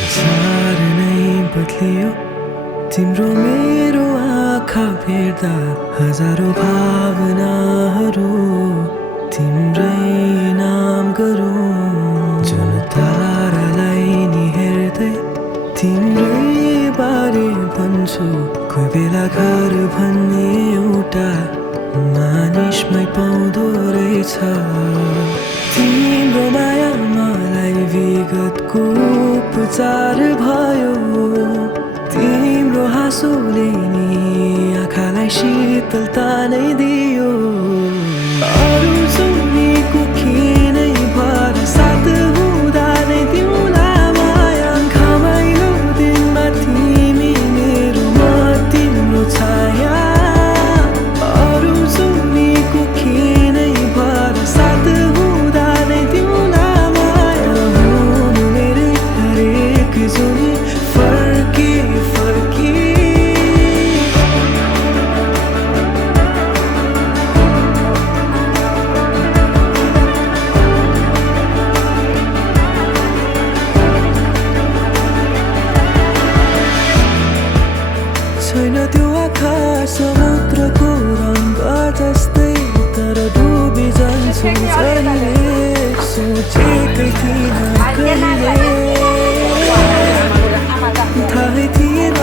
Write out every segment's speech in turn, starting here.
संसार नै बदलियो तिम्रो मेरो आँखा भेट्दा हजारौं भावनाहरू तिम्रै नाम गरौँ जुन तारालाई नि हेर्दै तिम्रै बारे भन्छु कोही बेला घर भन्ने एउटा मानिसमै पाउँदो रहेछ तिम्रो माया मलाई विगतको उपचार भयो तिम्रो हाँसोले नि आँखालाई शीतलता नै दियो अरू सुनेको किनै भर साथ हुँदा नै तिमीलाई माया घमाइलो दिनमा तिमी मेरो म तिम्रो छाया अरू सुनेको किनै भर साथ हुँदा नै तिमीलाई माया हुनु मेरै हरेक जोडी फर्की फर्की छैन त्यो आकाश समुद्रको रङ्ग जस्तै तर डुबी जान्छु जहिले सोचेकै थिइन कहिले थाहै थिएन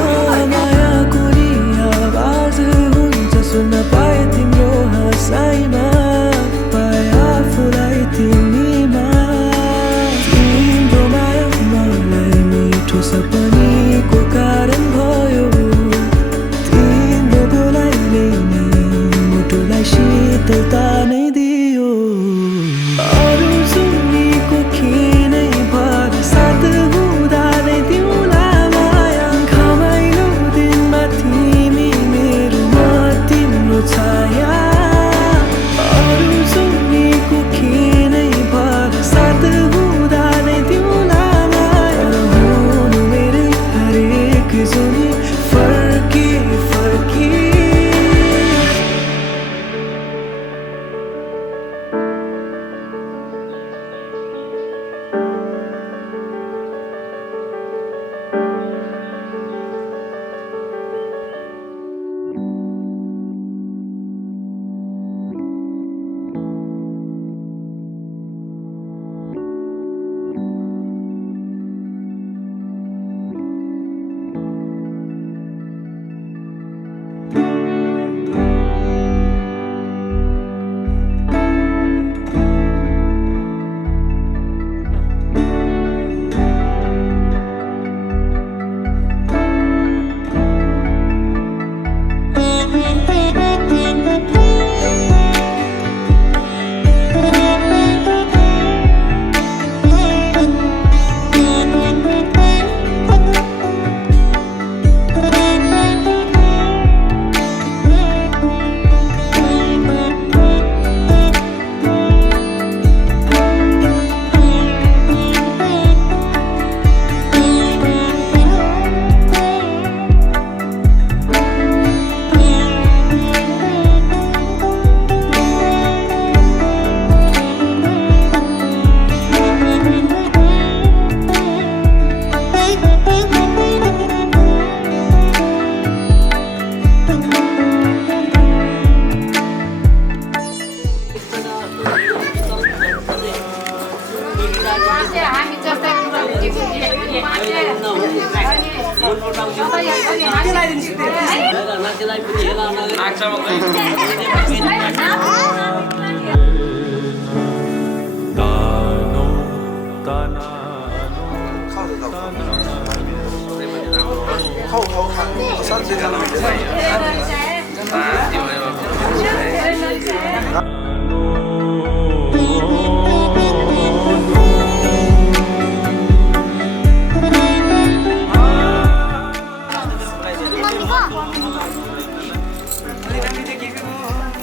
मायाको नि आवाज हुन्छ सुन्न पाए तिम्रो हँसाइमा पाए आफूलाई तिमीमा तिम्रो माया मलाई मिठो सपनीको कारण भयो शीतलता नै दियो अरू सुनेको किनै भर साथ हुँदा नै तिमीलाई माया घमाइलो दिनमा तिमी मेरो म तिम्रो छाया अरू सुनेको किनै भर साथ हुँदा नै तिमीलाई माया हुनु मेरै हरेक जोडी फर्की फर्की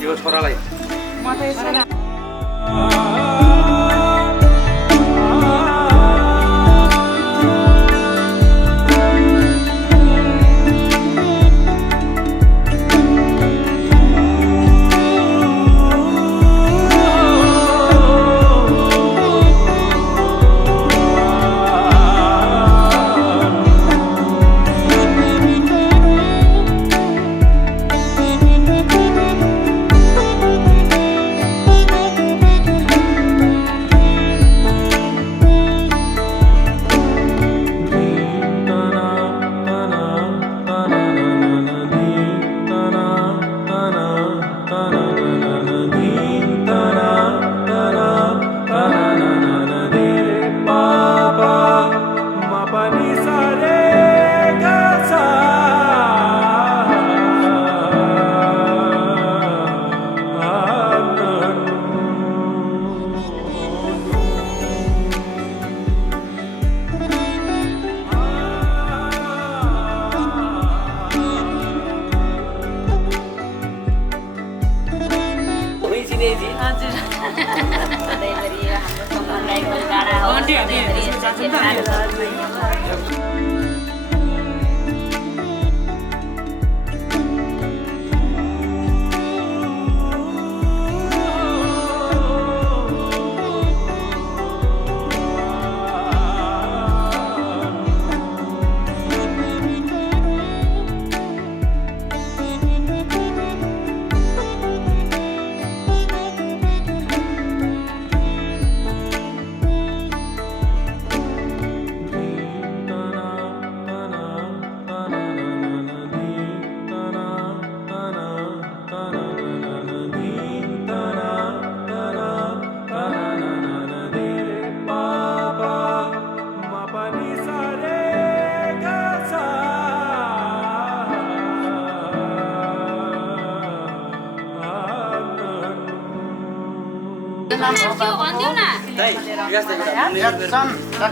यो छोरालाई म त यसो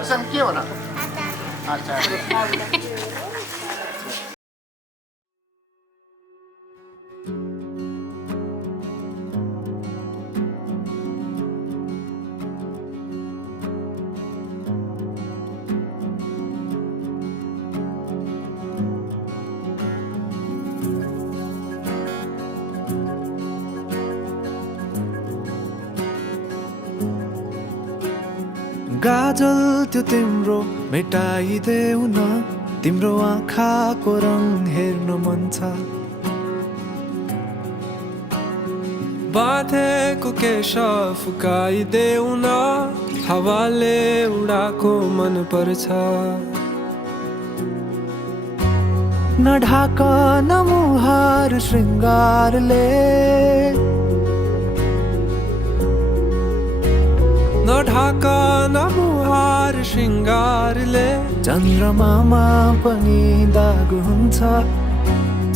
एक्सन के हो र अच्छा गाजल त्यो तिम्रो मेटाइदेऊ न तिम्रो आँखाको रङ हेर्न मन छ बाँधेको केश फुकाइदेऊ न हावाले उडाको मन पर्छ न ढाक न मुहार श्रृङ्गारले न ढाक न मुहार श्रृङ्गारले चन्द्रमामा पनि दाग हुन्छ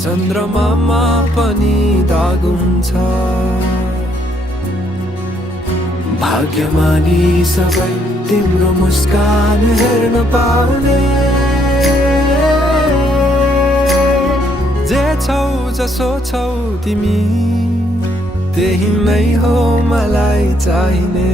चन्द्रमामा पनि दाग हुन्छ भाग्यमानी सबै तिम्रो मुस्कान हेर्न पाउने जे छौ जसो छौ तिमी त्यही नै हो मलाई चाहिने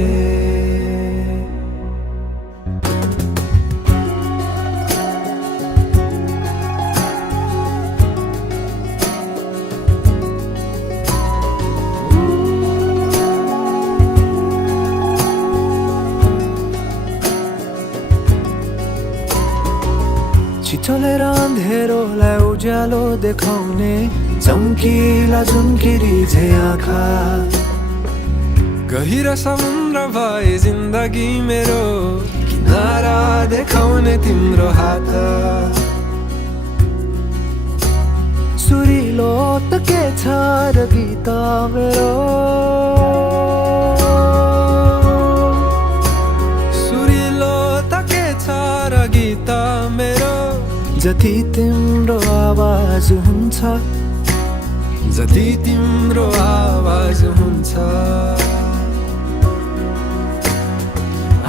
चलेर अँधेरोलाई उज्यालो देखाउने चम्किला झुम्किरी झै आँखा गहिरो समुद्र भए जिन्दगी मेरो किनारा देखाउने तिम्रो हात सुरिलो त के छ र गीत मेरो सुरिलो त के छ र गीत मेरो जति तिम्रो आवाज हुन्छ जति तिम्रो आवाज हुन्छ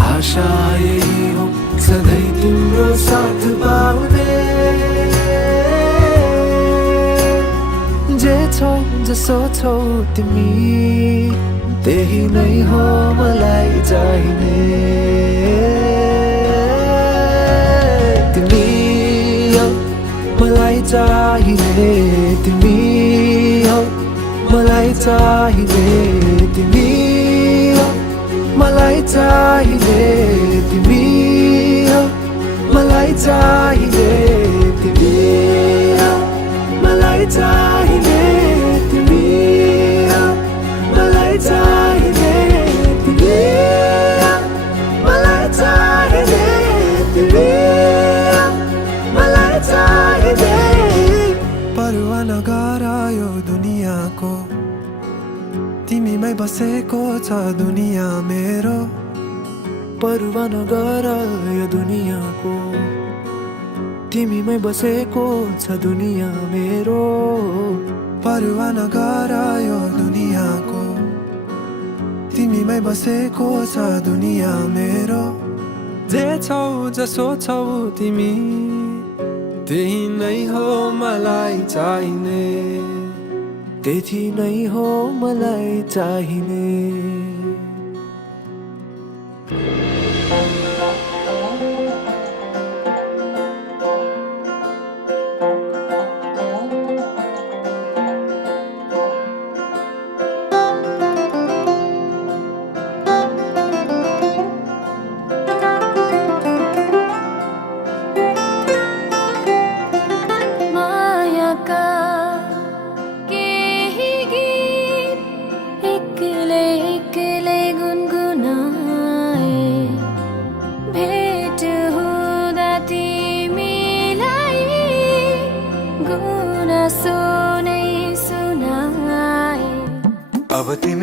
आशा यही हो सधैँ तिम्रो साथ पाउने जे छौ जसो छौ तिमी त्यही नै हो मलाई चाहिने मलाई चाहिने तिमी हो मलाई चाहिने तिमी हो मलाई चाहिने तिमी हो मलाई चाहिने तिमी हो मलाई चाहिने तिमी हो मलाई चाहिने तिमी हो मलाई चाहिने तिमी परवा नगर यो दुनियाँको तिमीमै बसेको छ दुनियाँ मेरो परवा नगर यो दुनियाँको तिमीमै बसेको छ दुनियाँ मेरो परवा नगर यो दुनियाँको तिमीमै बसेको छ दुनियाँ मेरो जे छौ जसो छौ तिमी त्यही नै हो मलाई चाहिने त्यही नै हो मलाई चाहिने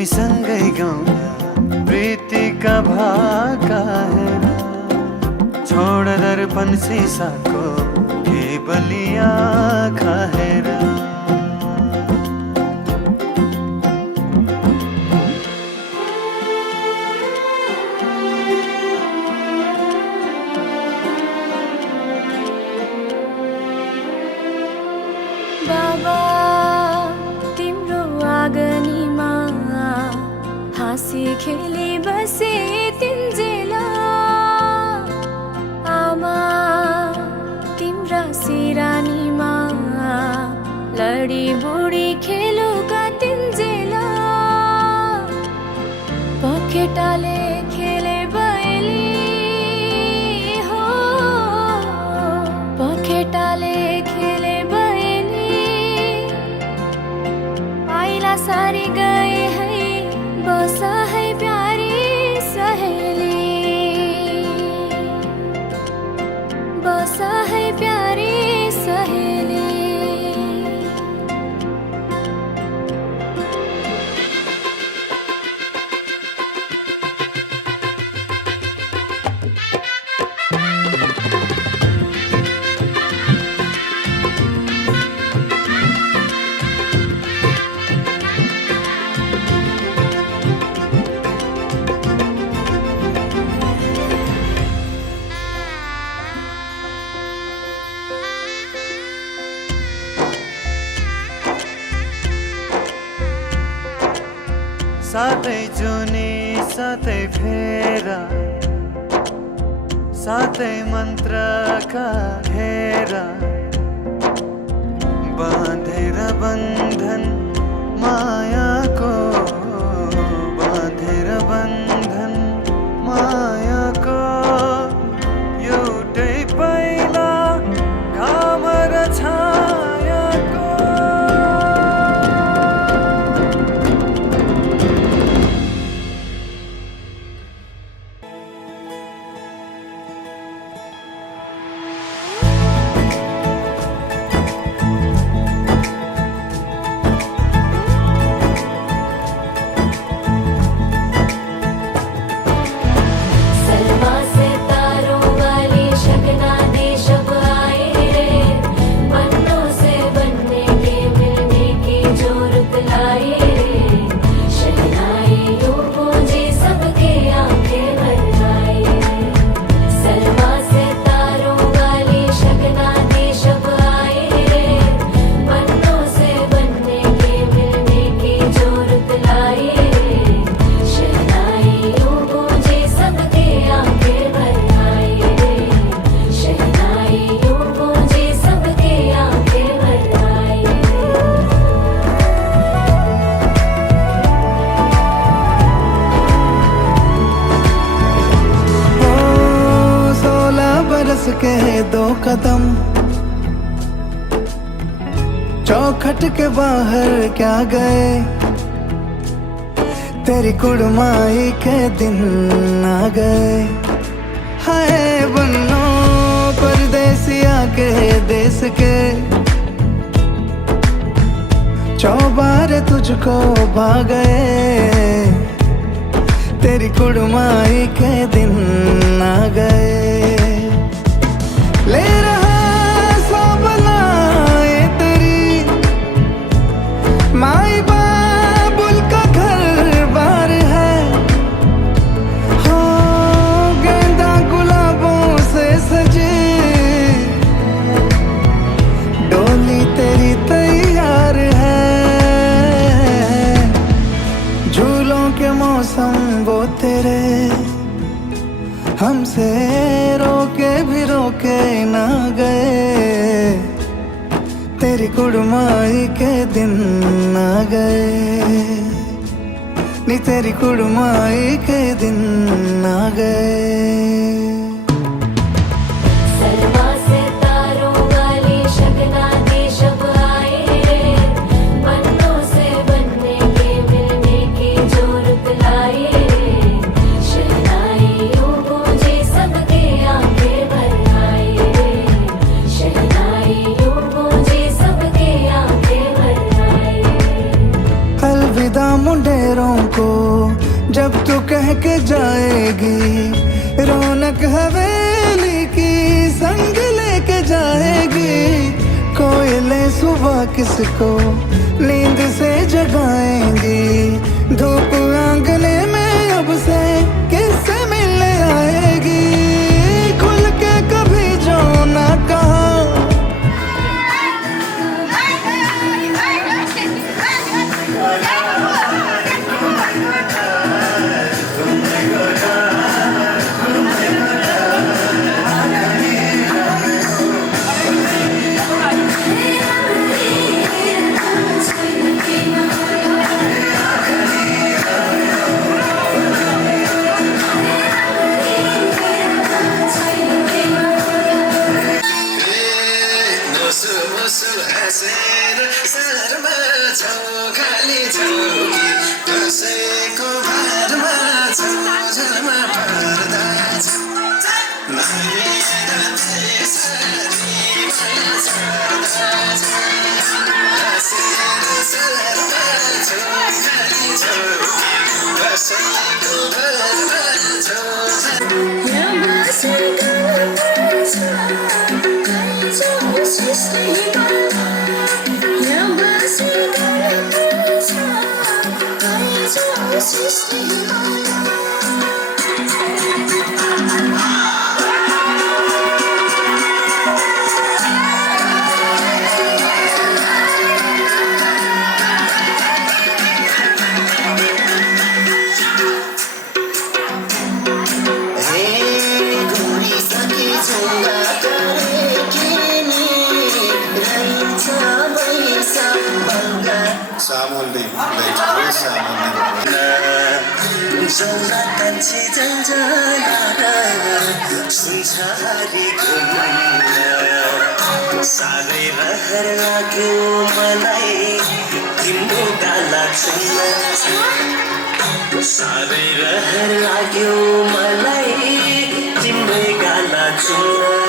हामी सँगै गाउँदा प्रीतिका भाका हेर छोड दर्पण सिसाको केवली आँखा हेर बाबा तिम्रो आँगनीमा हाँसी खेली बसे तिन्जेला आमा तिम्रा सिरानीमा लडी बुढी खेलुका तिन्जेला पखेटाले खेले बैली हो पखेटाले खेले सारी गए है बसा है प्यारी सहेली बसा है प्यारी सहेली साथै जुनी साथै फेरा साथै मन्त्रका घेरा बाँधेर बन्धन मायाको बाँधेर बन्धन मायाको एउटै पहिला घाम र छायाको के दो कदम चौखट के बाहर क्या गए तेरी कुड़माई के दिन आ गए हाय बन्नो परदेसिया के देश के चौबार तुझको भा गए तेरी कुड़माई के दिन आ गए ले रहा सब लाए तेरी माई बाबुल का घर बार है हो गेंदा गुलाबों से सजे डोली तेरी तैयार है झूलों के मौसम वो तेरे हमसे रोके भी रोके ना गए तेरी कुड़माई के दिन आ गए नी तेरी कुड़माई के दिन आ गए मुंडेरों को तो कह के जाएगी रौनक हवेली की संग लेके जाएगी कोयले सुबह किसको नींद से जगाएंगी धूप आंगने में अब से किससे मिलने आएगी खुल के कभी जो ना कहा साह्रै रहर लाग्यो मलाई तिम्रो गाला छुन्न साह्रै रहर लाग्यो मलाई तिम्रो गाला छुन्न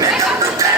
Make up the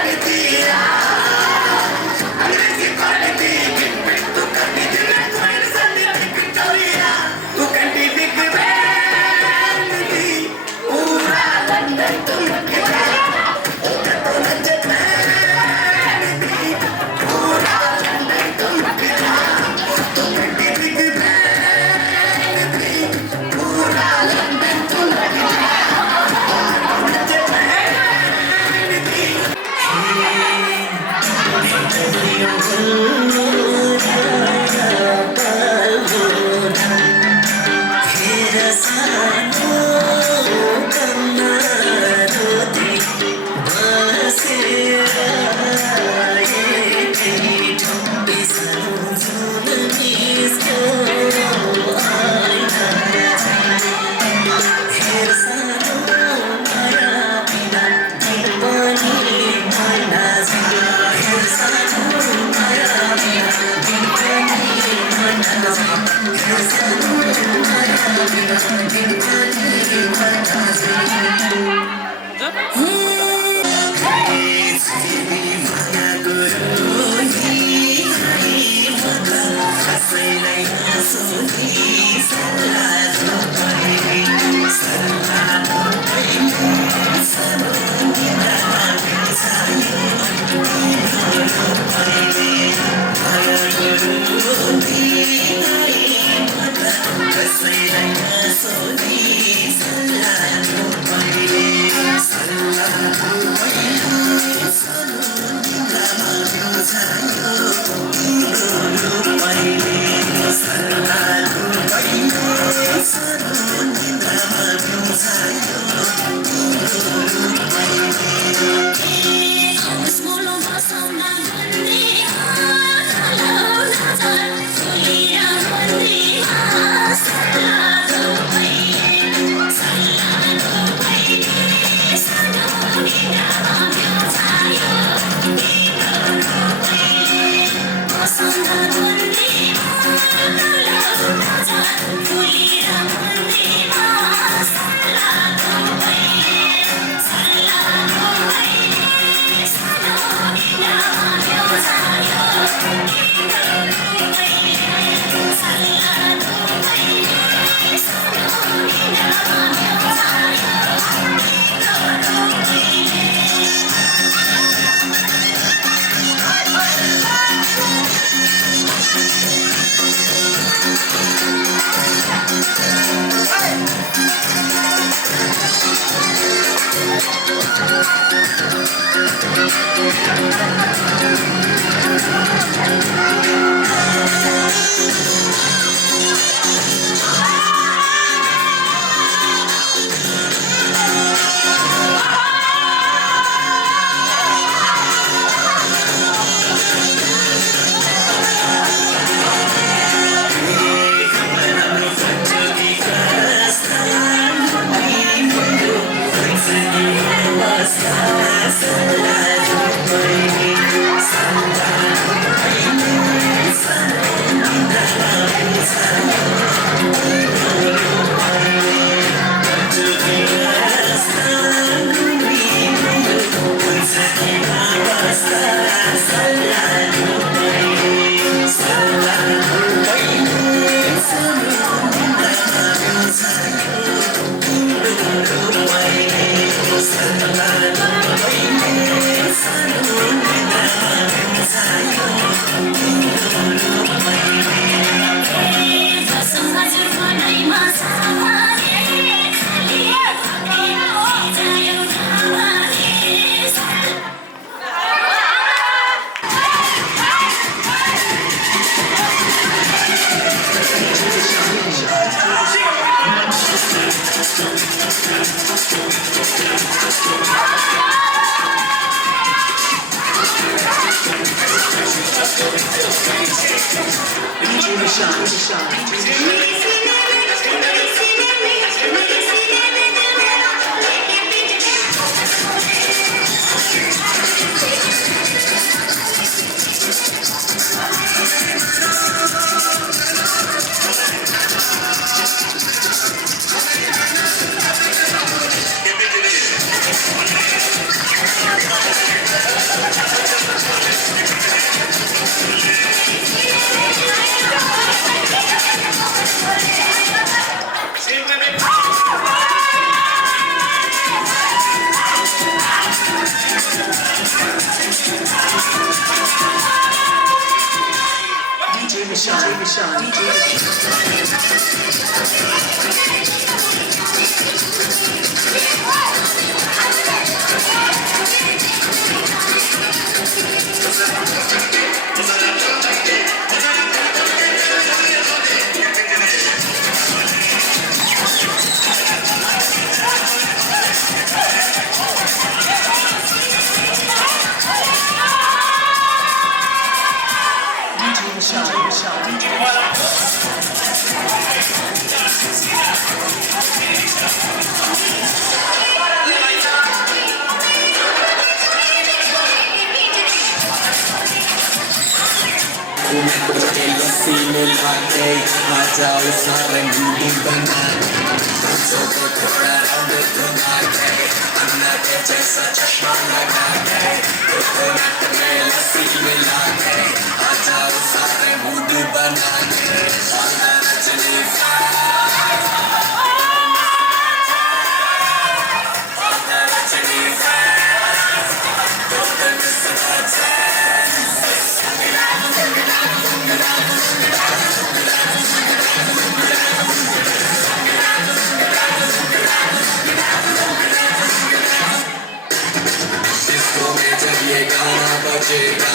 पड़ेगा गाना बजेगा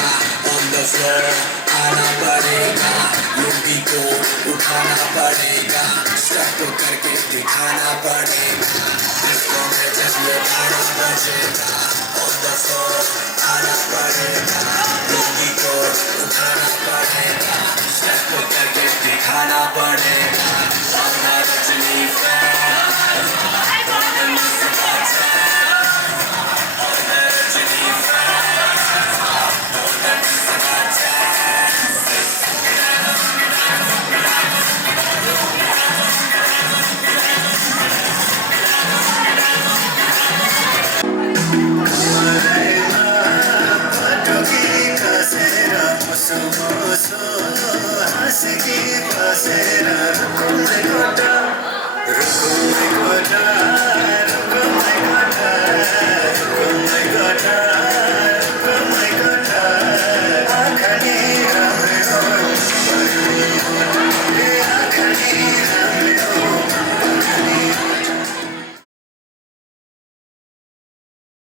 on the floor आना पड़ेगा लुंगी को उठाना पड़ेगा स्टेप करके दिखाना पड़ेगा इसको में जब ये गाना बजेगा on the floor आना पड़ेगा लुंगी को उठाना पड़ेगा स्टेप करके दिखाना पड़ेगा सामना रजनी हंस के बसेरा